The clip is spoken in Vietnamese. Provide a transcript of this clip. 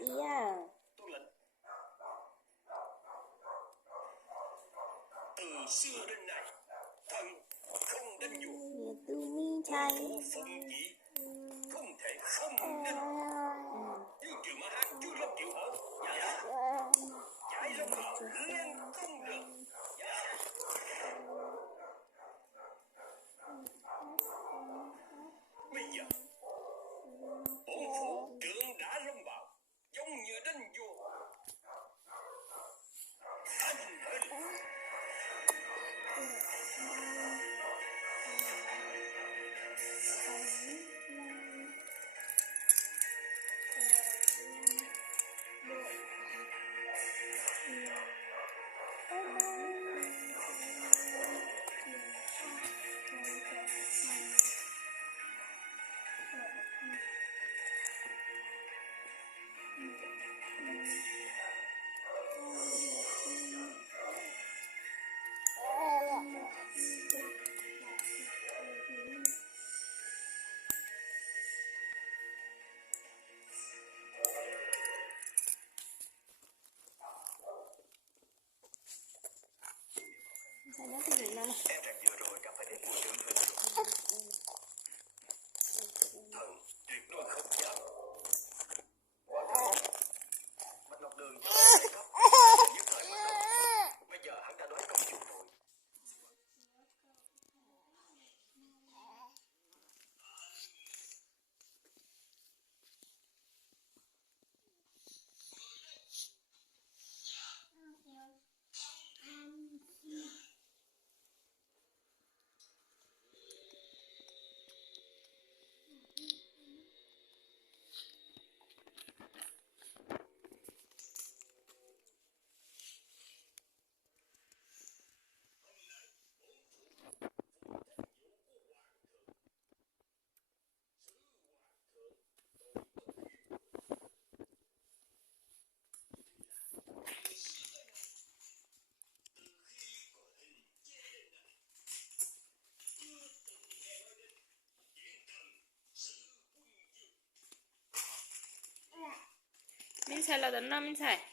ý à. Từ xưa đến nay, thần không đến vua, Từ mi chay phụng dị không thể không đến. Dương Triều Mã Hán chưa Long Triệu Hổ, giải Long Bào lên công đường. Bây giờ bổn phủ trượng đã Long Bào giống như đến vua. Thành hình. Sao nó cái gì nữa? Em rằng vừa rồi gặp phải đến mùi trưởng hình. Thần tuyệt đối không dám. Bạch Ngọc Đường nhất thời mà động. Bây giờ hắn đã đoán công chủ rồi. Mình xài là tấn năm mình xài